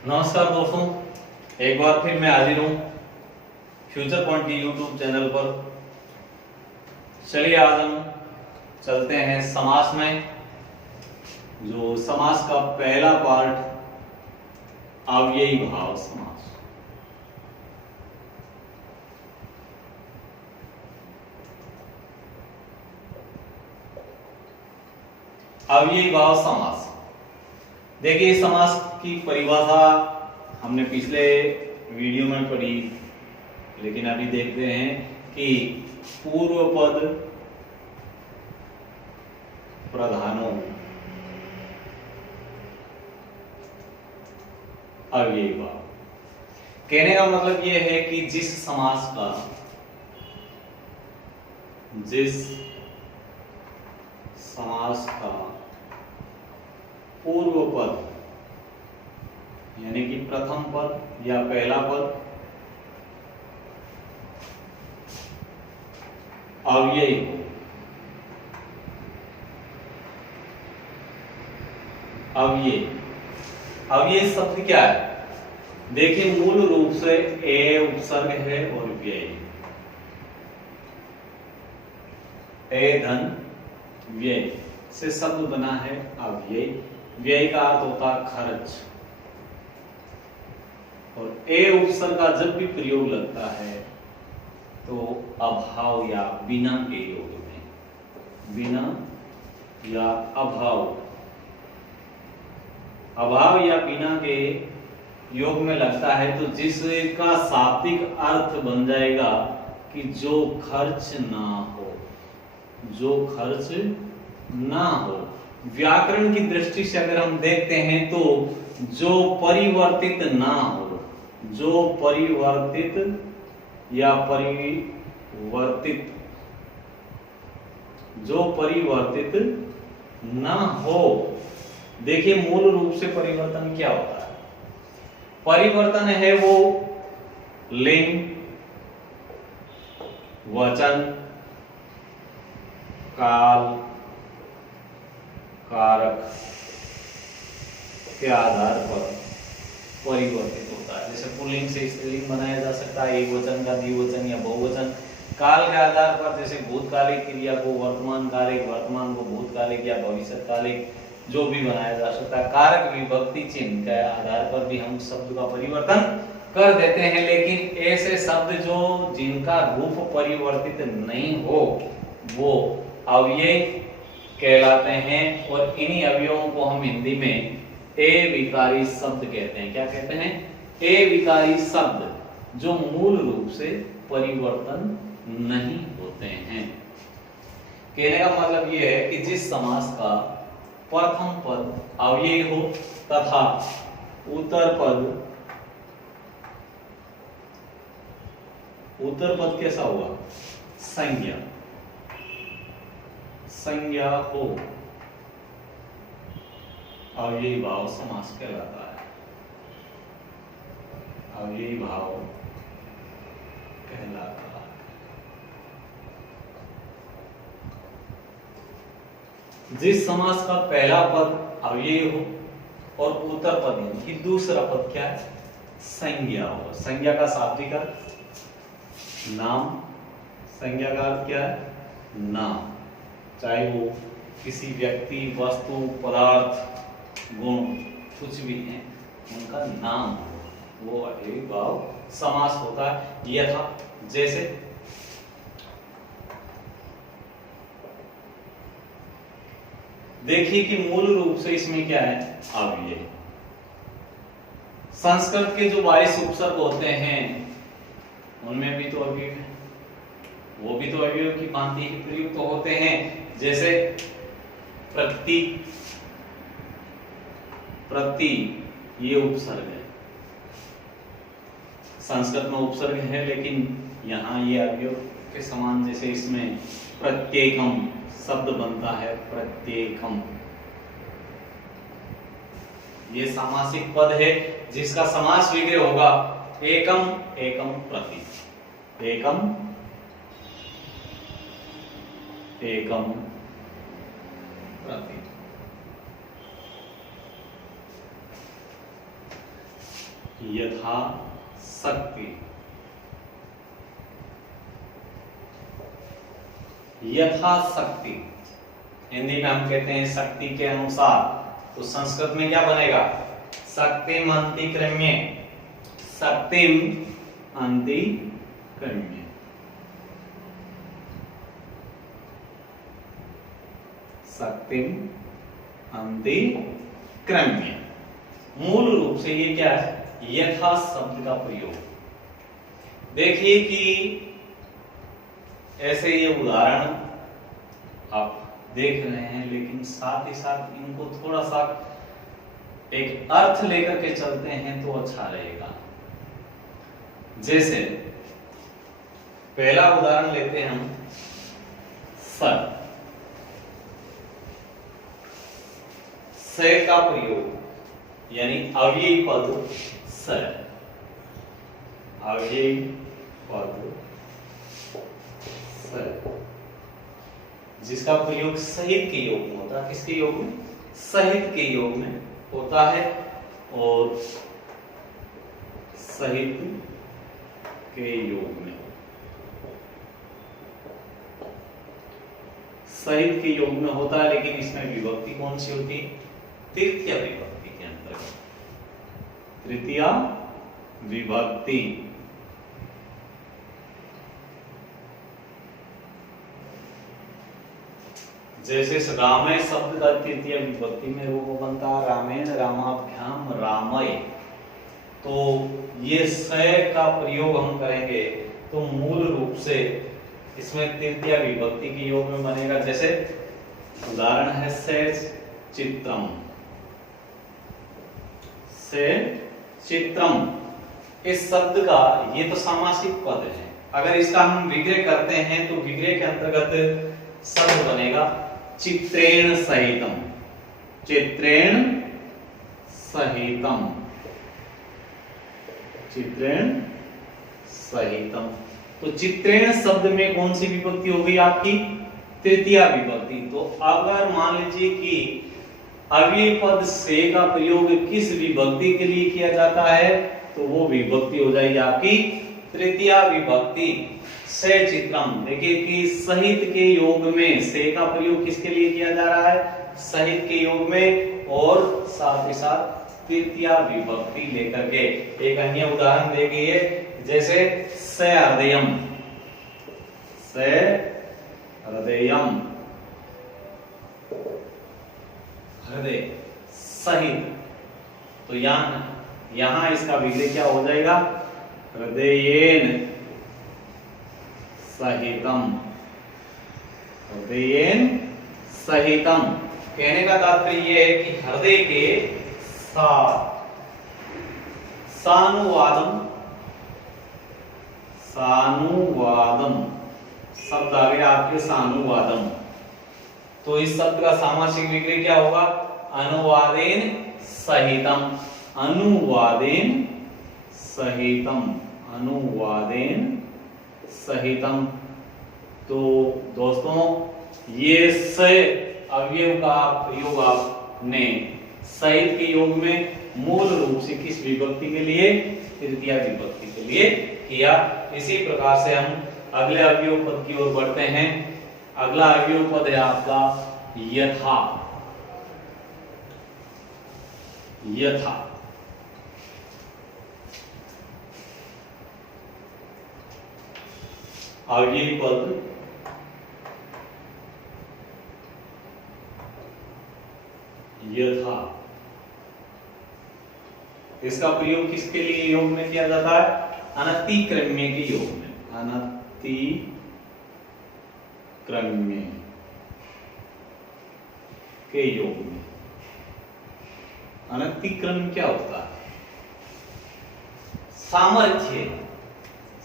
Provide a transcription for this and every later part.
नमस्कार दोस्तों, एक बार फिर मैं हाजिर हूँ फ्यूचर पॉइंट के यूट्यूब चैनल पर। चलिए आज हम चलते हैं समास में। जो समास का पहला पार्ट, अव्ययी भाव समास। अव्ययी भाव समास, देखिए समास की परिभाषा हमने पिछले वीडियो में पढ़ी, लेकिन अभी देखते हैं कि पूर्व पद प्रधानों अव्ययी भाव। कहने का मतलब यह है कि जिस समास का पूर्व पद यानी कि प्रथम पद या पहला पद अव्ययी हो, अव्ययी शब्द क्या है? देखिए मूल रूप से ए उपसर्ग है और व्यय, ए धन व्यय से शब्द बना है अव्ययी। व्यय का अर्थ होता है खर्च, और ए उपसर्ग का जब भी प्रयोग लगता है तो अभाव या बिना के योग में, बिना या अभाव या बिना के योग में लगता है, तो जिसका शाब्दिक अर्थ बन जाएगा कि जो खर्च ना हो, जो खर्च ना हो। व्याकरण की दृष्टि से अगर हम देखते हैं तो जो परिवर्तित ना हो, जो परिवर्तित या जो परिवर्तित ना हो। देखिए मूल रूप से परिवर्तन क्या होता है? परिवर्तन है वो लिंग, वचन, काल, कारक के आधार पर परिवर्तित होता है। जैसे पुल्लिंग से स्त्रीलिंग बनाया जा सकता है, एक वचन का द्विवचन या बहुवचन। काल के आधार पर जैसे भूतकालिक क्रिया को वर्तमान कालिक, वर्तमान को भूतकालिक या भविष्यकालिक जो भी बनाया जा सकता है। कारक विभक्ति चिन्ह के आधार पर भी हम शब्द का परिवर्तन कर देते हैं, लेकिन ऐसे शब्द जो जिनका रूप परिवर्तित नहीं हो वो अव्यय कहलाते हैं। और इन्हीं अवयवों को हम हिंदी में ए विकारी शब्द कहते हैं। क्या कहते हैं? ए विकारी शब्द, जो मूल रूप से परिवर्तन नहीं होते हैं। कहने का मतलब यह है कि जिस समास का प्रथम पद अव्ययी हो तथा उत्तर पद कैसा हुआ? संज्ञा हो, अव्ययी भाव समास कहलाता है। अव्ययी भाव कहलाता है। जिस समास का पहला पद अव्ययी हो और उत्तर पद यानी कि दूसरा पद क्या है? संज्ञा हो। संज्ञा का शाब्दिक अर्थ नाम। संज्ञा का अर्थ क्या है? नाम। चाहे वो किसी व्यक्ति, वस्तु, पदार्थ, गुण कुछ भी है, उनका नाम हो, वो अव्ययी भाव समास होता है। यथा जैसे देखिए कि मूल रूप से इसमें क्या है? अव्यय। संस्कृत के जो 22 उपसर्ग होते हैं उनमें भी तो अव्यय है, वो भी तो अव्ययों की भांति ही प्रयुक्त तो होते हैं। जैसे प्रति ये उपसर्ग है, संस्कृत में उपसर्ग है, लेकिन यहाँ ये अव्यय के समान। जैसे इसमें प्रत्येकम शब्द बनता है, प्रत्येकम, ये सामासिक पद है जिसका समास विग्रह होगा एकम एकम प्रति, एकम एकम प्रति। यथाशक्ति, यथाशक्ति हिंदी में हम कहते हैं शक्ति के अनुसार, तो संस्कृत में क्या बनेगा? शक्तिम अंतिक्रम्य, शक्तिम अंतिक्रम्य, शक्तिम अंतिक्रम्य। मूल रूप से ये क्या है? यथा शब्द का प्रयोग। देखिए कि ऐसे ये उदाहरण आप देख रहे हैं, लेकिन साथ ही साथ इनको थोड़ा सा एक अर्थ लेकर के चलते हैं तो अच्छा रहेगा। जैसे पहला उदाहरण लेते हैं हम, सर, से का प्रयोग यानी अव्ययी पद सर, अव्ययी पद सर, जिसका प्रयोग सहित के योग में होता है। किसके योग में? सहित के योग में होता है। और सहित के योग में, सहित के योग में होता है, लेकिन इसमें विभक्ति कौन सी होती है? तृतीय विभक्ति के अंतर्गत, तृतीय विभक्ति। जैसे रामय शब्द का तृतीय विभक्ति में रूप बनता है रामेण, रामाभ्याम, रामय। तो ये स का प्रयोग हम करेंगे तो मूल रूप से इसमें तृतीय विभक्ति के योग में बनेगा। जैसे उदाहरण है से चित्रम, से चित्रम। इस शब्द का ये तो सामासिक पद है, अगर इसका हम विग्रह करते हैं तो विग्रह के अंतर्गत शब्द बनेगा चित्रेण सहितम, चित्रेण सहितम, चित्रेण सहितम। तो चित्रेण शब्द में कौन सी विभक्ति हो गई आपकी? तृतीय विभक्ति। तो अगर मान लीजिए कि अव्ययी पद से का प्रयोग किस विभक्ति के लिए किया जाता है, तो वो विभक्ति हो जाएगी आपकी तृतीय विभक्ति, से चित्रम। देखिए कि सहित के योग में से का प्रयोग किसके लिए किया जा रहा है? सहित के योग में, और साथ ही साथ तृतीय विभक्ति लेकर के। एक अन्य उदाहरण देखिए, जैसे से हृदयम, से हृदयम, हृदय सहित। तो यहां इसका विग्रह क्या हो जाएगा? हृदयेन सहितम, हृदयेन सहितम। कहने का तात्पर्य यह है कि हृदय के साथ सानुवादम, सानुवादम शब्द आ गया आपके, सानुवादम। तो इस शब्द का सामासिक विग्रह क्या होगा? अनुवादेन सहितम, अनुवादेन सहितम, अनुवादेन सहितम। तो दोस्तों ये स अवयव का प्रयोग आपने सहित के योग में मूल रूप से किस विभक्ति के लिए? तृतीय विभक्ति के लिए किया। इसी प्रकार से हम अगले अवयव पद की ओर बढ़ते हैं। अगला अवयव पद है आपका यथा, यथा। अव्ययी पद यथा, इसका प्रयोग किसके लिए योग में किया जाता है? अनतिक्रम्य के योग में, अनतिक्रम्य के योग में। अनतिक्रम्य क्या होता है? सामर्थ्य,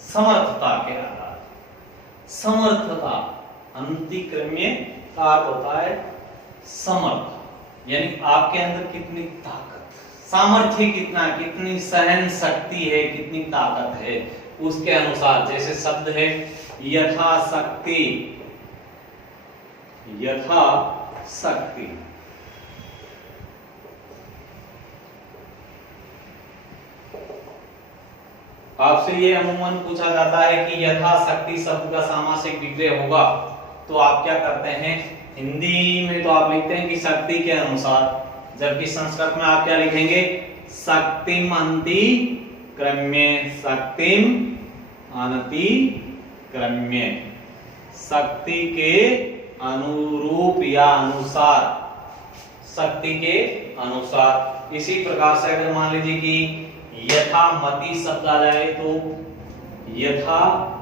समर्थता के आधार, समर्थता। अनतिक्रम्य का अर्थ होता है समर्थ, यानी आपके अंदर कितनी ताकत, सामर्थ्य कितना, कितनी सहन शक्ति है, कितनी ताकत है, उसके अनुसार। जैसे शब्द है यथाशक्ति, यथाशक्ति। आपसे ये अमूमन पूछा जाता है कि यथाशक्ति शब्द का सामासिक विग्रह होगा, तो आप क्या करते हैं, हिंदी में तो आप लिखते हैं कि शक्ति के अनुसार, जबकि संस्कृत में आप क्या लिखेंगे, शक्तिम अन्ति क्रम्य, शक्तिम अनति क्रम्य, शक्ति के अनुरूप या अनुसार, शक्ति के अनुसार। इसी प्रकार से अगर मान लीजिए कि यथामति शब्द आ जाए तो यथामति,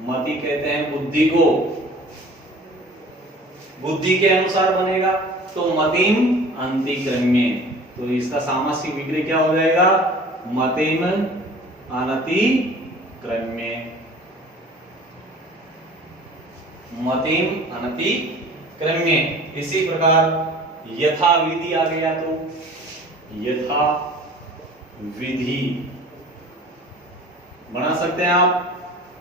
मति कहते हैं बुद्धि को, बुद्धि के अनुसार बनेगा, तो मतिम अंतिक्रम्य, तो इसका सामासिक विग्रह क्या हो जाएगा, मतिम अनतिक्रम्य, मतिम अनतिक्रम्य। इसी प्रकार यथा विधि आ गया, तो यथा विधि बना सकते हैं आप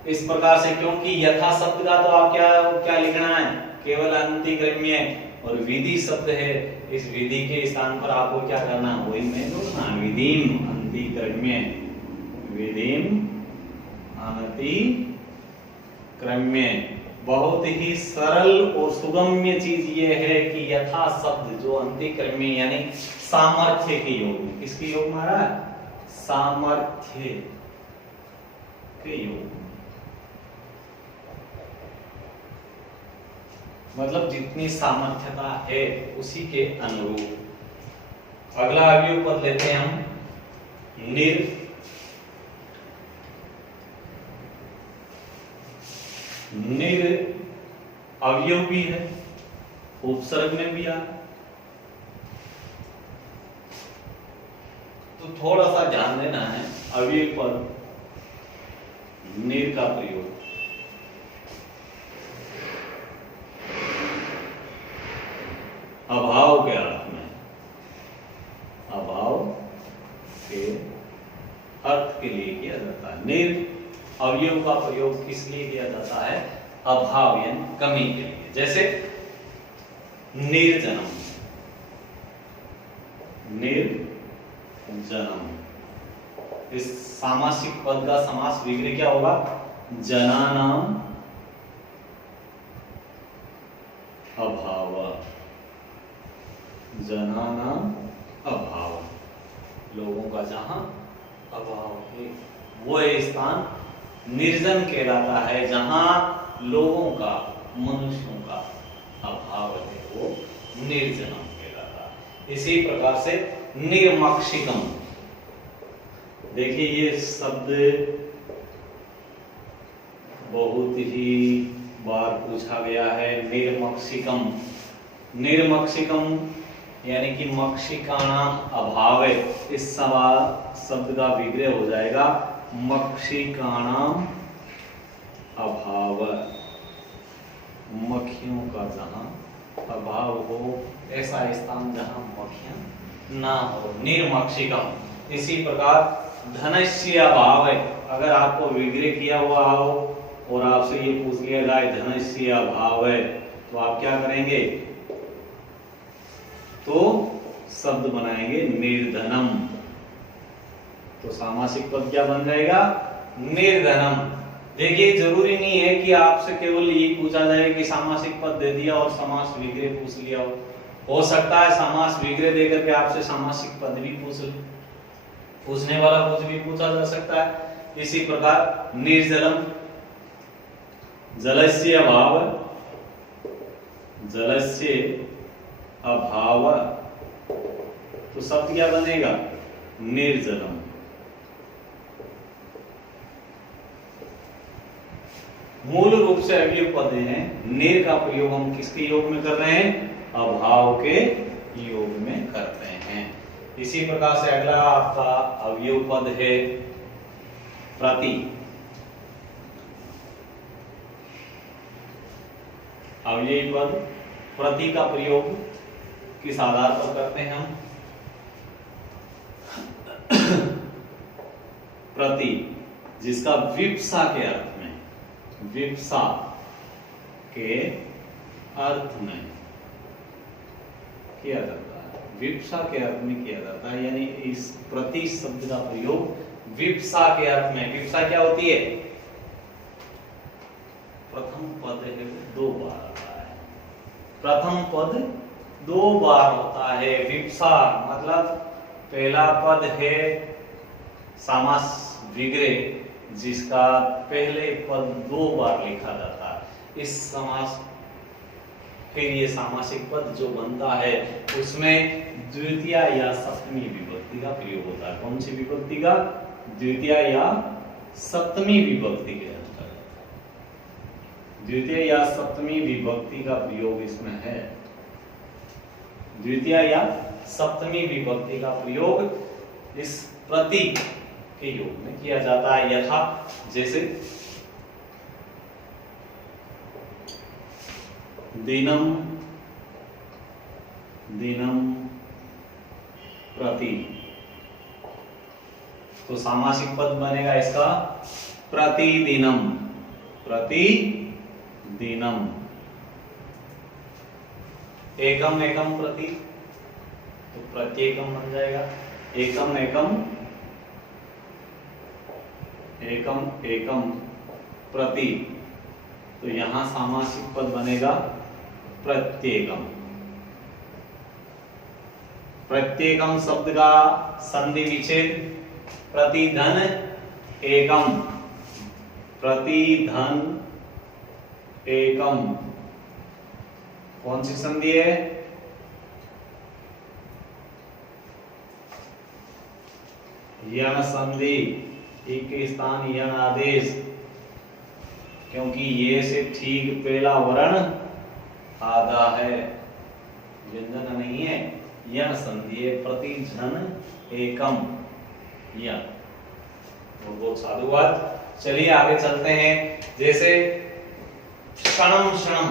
इस प्रकार से, क्योंकि यथा शब्द का तो आप क्या क्या लिखना है, केवल अंतिक्रम्य, और विधि शब्द है, इस विधि के स्थान पर आपको क्या करना है, वही में जोड़ना, विधिम अंतिक्रम्य, विधिम अनतिक्रम्य। बहुत ही सरल और सुगम्य चीज ये है कि यथा शब्द जो अंतिक्रम्य यानी सामर्थ्य के योग में, किसके योग में आ रहा है, सामर्थ्य के योग में, मतलब जितनी सामर्थ्यता है उसी के अनुरूप। अगला अवयव पद लेते हैं हम, निर, निर अवयव भी है, उपसर्ग में भी आ, तो थोड़ा सा ध्यान देना है अवयव पर निर का प्रयोग। अभाव के अर्थ में, अभाव के अर्थ के लिए किया जाता है। निर अवयव का प्रयोग किस लिए किया जाता है, अभाव यानी कमी के लिए। जैसे निर्जनम, निर्जनम, इस सामासिक पद का समास विग्रह क्या होगा, जनानाम अभाव, जनानाम अभाव, लोगों का जहां अभाव है वो स्थान निर्जन कहलाता है, जहां लोगों का, मनुष्यों का अभाव है वो निर्जनम कहलाता है। इसी प्रकार से निर्मक्षिकम, देखिए ये शब्द बहुत ही बार पूछा गया है, निर्मक्षिकम। निर्मक्षिकम यानी कि मक्षिकाणाम अभाव है, इस सवाल शब्द का विग्रह हो जाएगा मक्षिकाणाम अभाव, मक्खियों का जहां अभाव हो, ऐसा स्थान जहां मक्खियां ना हो, निर्मक्षिकम। इसी प्रकार धनस्य अभाव है, अगर आपको विग्रह किया हुआ हो और आपसे ये पूछ लिया जाए धनस्य अभाव है, तो आप क्या करेंगे, तो शब्द बनाएंगे निर्धनम, तो सामासिक पद क्या बन जाएगा, निर्धनम। देखिए जरूरी नहीं है कि आपसे केवल ये पूछा जाए कि सामासिक पद दे दिया और समास विग्रह पूछ लिया हो सकता है समास विग्रह देकर के आपसे सामासिक पद भी पूछने वाला कुछ भी पूछा जा सकता है। इसी प्रकार निर्जलम, जलस्य अभाव, जलस्य अभाव, तो शब्द क्या बनेगा, निर्जलम। मूल रूप से अवयव पद हैं, निर का प्रयोग हम किसके योग में कर रहे हैं, अभाव के योग में करते हैं। इसी प्रकार से अगला आपका अवयव पद है प्रति। अवयवी पद प्रति का प्रयोग किस आधार पर करते हैं हम, प्रति जिसका विप्सा के अर्थ में, विप्सा के अर्थ में किया जाता है, विप्सा के अर्थ में किया जाता है, यानी इस प्रति शब्द का प्रयोग विप्सा के अर्थ में। विप्सा क्या होती है? प्रथम पद है दो बार आता है, प्रथम पद दो बार होता है। विप्सा मतलब पहला पद है समास विग्रह, जिसका पहले पद दो बार लिखा जाता है। इस समास फिर ये सामासिक पद जो बनता है उसमें द्वितीय या सप्तमी विभक्ति का प्रयोग होता है। कौन सी विभक्ति का? द्वितीय या सप्तमी विभक्ति के अंतर्गत द्वितीय या सप्तमी विभक्ति का प्रयोग इसमें है। द्वितीय या सप्तमी विभक्ति का प्रयोग इस प्रतीक के योग में किया जाता है। यथा जैसे दिनम, दिनम प्रति, तो सामासिक पद बनेगा इसका प्रतिदिनम, प्रतिदिनम। एकम एकम प्रति, तो प्रत्येकम बन जाएगा। एकम एकम, एकम एकम प्रति, तो यहां सामासिक पद बनेगा प्रत्येकम। प्रत्येकम शब्द का संधि विच्छेद प्रतिधन एकम, प्रतिधन एकम। कौन सी संधि है? यण संधि। एक के स्थान यण आदेश, क्योंकि ये से ठीक पहला वर्ण आधा है, व्यंजन नहीं है। यण संधि है, प्रतिधन एकम, यण। बहुत साधुवाद। चलिए आगे चलते हैं। जैसे क्षणम क्षणम,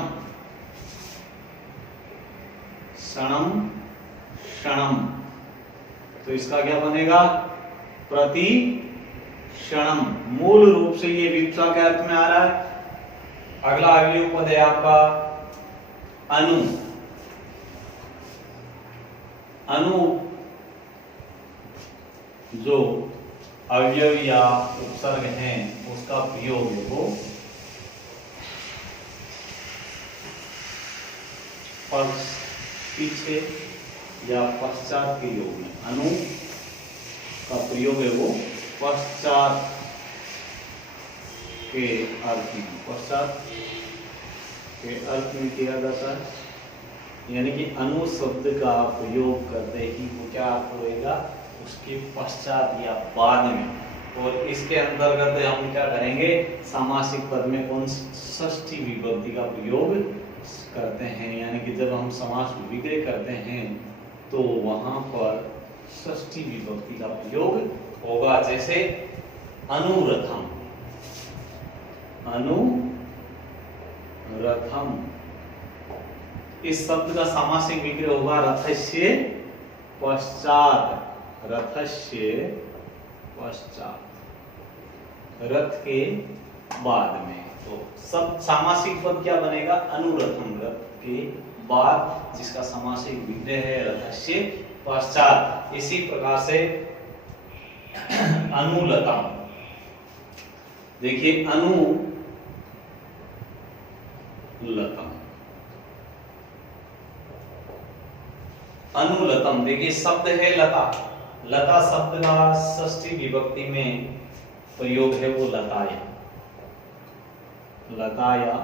क्षणम क्षणम, तो इसका क्या बनेगा? प्रति क्षणम। मूल रूप से ये विप्सा के अर्थ में आ रहा है। अगला अवयव पद है आपका अनु। अनु जो अवयव या उपसर्ग हैं उसका प्रयोग है वो पीछे या पश्चात के योग में। अनु का प्रयोग है वो पश्चात के अर्थ में, पश्चात के अर्थ में किया जाता है। यानी कि अनु शब्द का प्रयोग करते ही वो क्या होएगा? उसके पश्चात या बाद में। और इसके अंतर्गत हम क्या करेंगे? सामासिक पद में कौन षष्ठी विभक्ति का प्रयोग करते हैं। यानी कि जब हम समास विग्रह करते हैं तो वहां पर षष्ठी विभक्ति का प्रयोग होगा। जैसे अनुरथम, अनुरथम, इस शब्द का सामासिक विग्रह होगा रथस्य पश्चात, रथस्य पश्चात, रथ के बाद में। तो सब सामासिक पद क्या बनेगा? अनुरथम, रथ के बाद, जिसका सामासिक विग्रह है रथस्य पश्चात। इसी प्रकार से अनुलतम, देखिए अनुलतम, अनुलतम, देखिए शब्द है लता। लता शब्द का षष्ठी विभक्ति में प्रयोग है वो लताया, लताया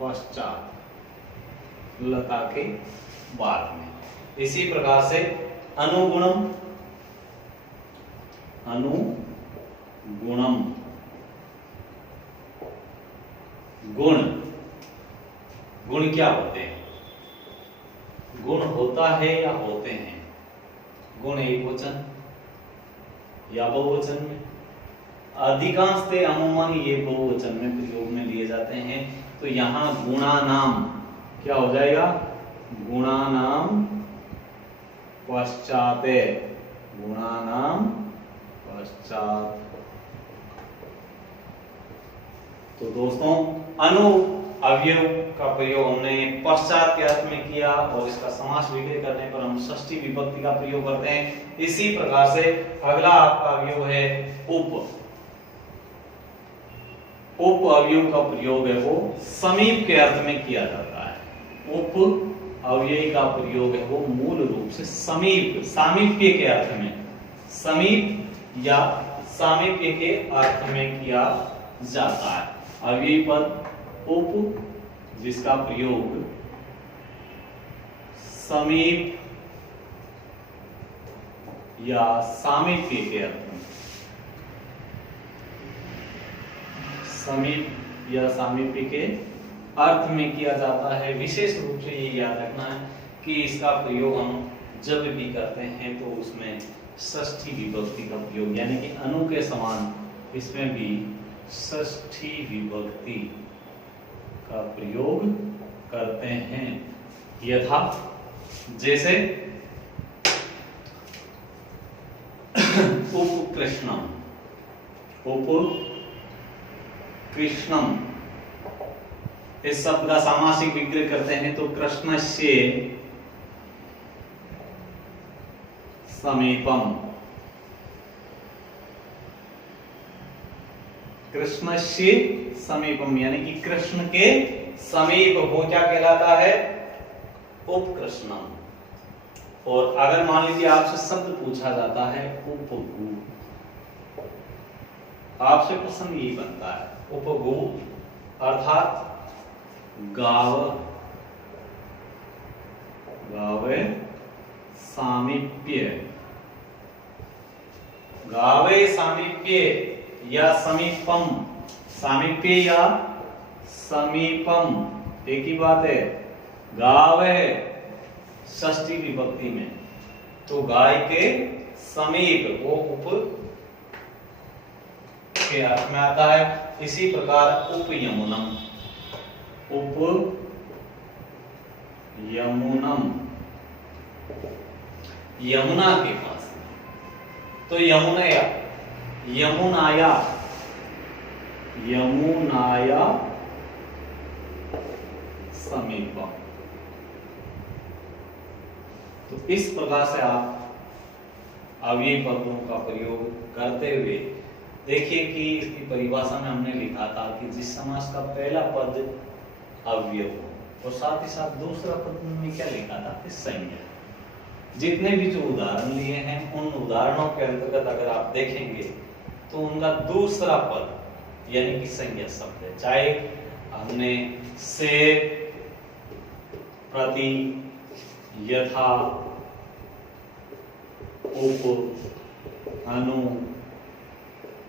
पश्चात, लता के बाद में। इसी प्रकार से अनुगुणम, अनुगुणम, गुण। गुण क्या होते हैं? गुण होता है या होते हैं? गुण एक वचन या बहुवचन में, अधिकांशतः अमूमन ये बहुवचन में प्रयोग में लिए जाते हैं। तो यहाँ गुणा नाम क्या हो जाएगा? गुणा नाम पश्चात, गुणा नाम पश्चात। तो दोस्तों अनु अवयव का प्रयोग हमने पश्चात के अर्थ में किया और इसका समास विग्रह करने पर हम षष्ठी विभक्ति का प्रयोग करते हैं। इसी प्रकार से अगला आपका अवयव है उप। उप अवयव का प्रयोग है वो समीप के अर्थ में किया जाता है। उप अवयव का प्रयोग है वो मूल रूप से समीप, सामीप्य के अर्थ में, समीप या सामीप्य के अर्थ में किया जाता है। अवयवी पद उप जिसका प्रयोग समीप या सामीप्य के अर्थ में, समीप या सामीप्य के अर्थ में किया जाता है। विशेष रूप से ये याद रखना है कि इसका प्रयोग हम जब भी करते हैं तो उसमें षष्ठी विभक्ति का प्रयोग, यानी कि अनु के समान इसमें भी षष्ठी विभक्ति का प्रयोग करते हैं। यथा जैसे उप कृष्णम, उप कृष्णम, इस शब्द का सामासिक विग्रह करते हैं तो कृष्णस्य समीपम, कृष्णस्य समीपम यानी कि कृष्ण के समीप वो क्या कहलाता है? उपकृष्णम। और अगर मान लीजिए आपसे शब्द पूछा जाता है उपगु, आपसे प्रश्न यही बनता है उपगु अर्थात गाव, गावे सामीप्य, गावे सामीप्य या समीपम, सामीप्य या समीपम एक ही बात है। गावे षष्ठी विभक्ति में तो गाय के समीप वो उप के अर्थ में आता है। इसी प्रकार उप यमुनम, उप यमुनम, यमुना के पास, तो यमुनया, यमुनाया, यमुनाया समीपम। तो इस प्रकार से आप अवयवी पदों का प्रयोग करते हुए देखिए कि इसकी परिभाषा में हमने लिखा था कि जिस समास का पहला पद अवयव हो और साथ ही साथ दूसरा पद में क्या लिखा था कि संज्ञा। जितने भी जो उदाहरण लिए हैं उन उदाहरणों के अंतर्गत अगर आप देखेंगे तो उनका दूसरा पद यानी कि संज्ञा शब्द है। चाहे हमने से, प्रति, यथा, उप, अनु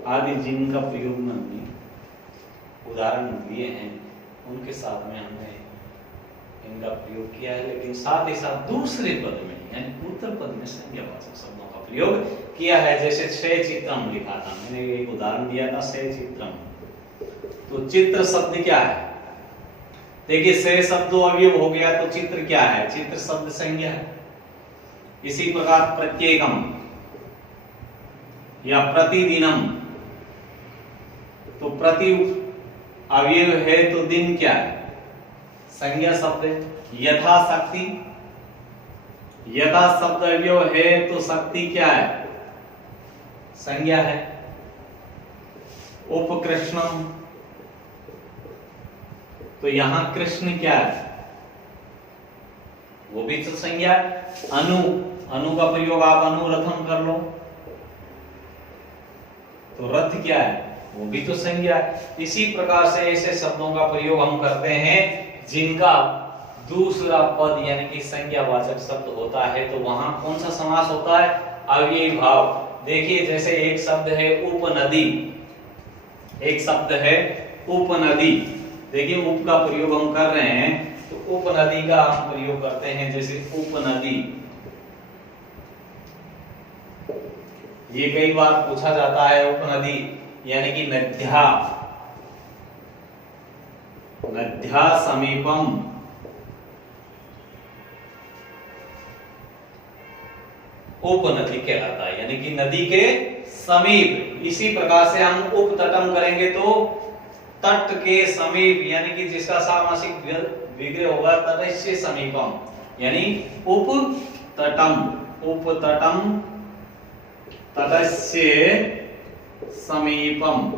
आदि जिनका प्रयोग में हमने उदाहरण दिए हैं उनके साथ में हमने इनका प्रयोग किया है। लेकिन साथ ही साथ दूसरे पद में यानी उत्तर पद में संज्ञावाचक शब्दों का प्रयोग किया है। जैसे छह चित्रम लिखा था, मैंने एक उदाहरण दिया था छह चित्रम। तो चित्र शब्द क्या है? देखिए छह शब्द अवयव हो गया तो चित्र क्या है? चित्र शब्द संज्ञा है। इसी प्रकार प्रत्येकम या प्रतिदिनम, तो प्रति अवयव है तो दिन क्या है? संज्ञा शब्द है। यथाशक्ति, यथा शब्द अवयव है तो शक्ति क्या है? संज्ञा है। उपकृष्णम, तो यहां कृष्ण क्या है? वो भी तो संज्ञा है। अनु, अनु का प्रयोग आप अनुरथम कर लो तो रथ क्या है? वो भी तो संज्ञा है। इसी प्रकार से ऐसे शब्दों का प्रयोग हम करते हैं जिनका दूसरा पद यानी कि संज्ञावाचक शब्द होता है। तो वहां कौन सा समास होता है? अव्ययी भाव। देखिए जैसे एक शब्द है उपनदी, एक शब्द है उपनदी। देखिए उप का प्रयोग हम कर रहे हैं तो उपनदी का हम प्रयोग करते हैं। जैसे उपनदी, ये कई बार पूछा जाता है उपनदी यानी कि नद्या, नद्या समीपम, उपनदी कहलाता है यानी कि नदी के समीप। इसी प्रकार से हम उपतटम करेंगे तो तट के समीप, यानी कि जिसका सामासिक विग्रह होगा तटस्य समीपम, यानी उपतटम, उपतटम तटस्य समीपम।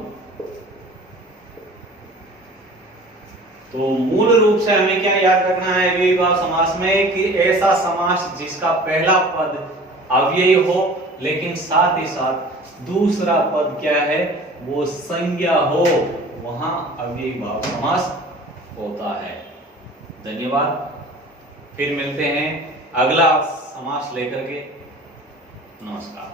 तो मूल रूप से हमें क्या याद रखना है अव्ययी भाव समास में कि ऐसा समास जिसका पहला पद अव्ययी हो लेकिन साथ ही साथ दूसरा पद क्या है वो संज्ञा हो, वहां अव्ययी भाव समास होता है। धन्यवाद, फिर मिलते हैं अगला समास लेकर के। नमस्कार।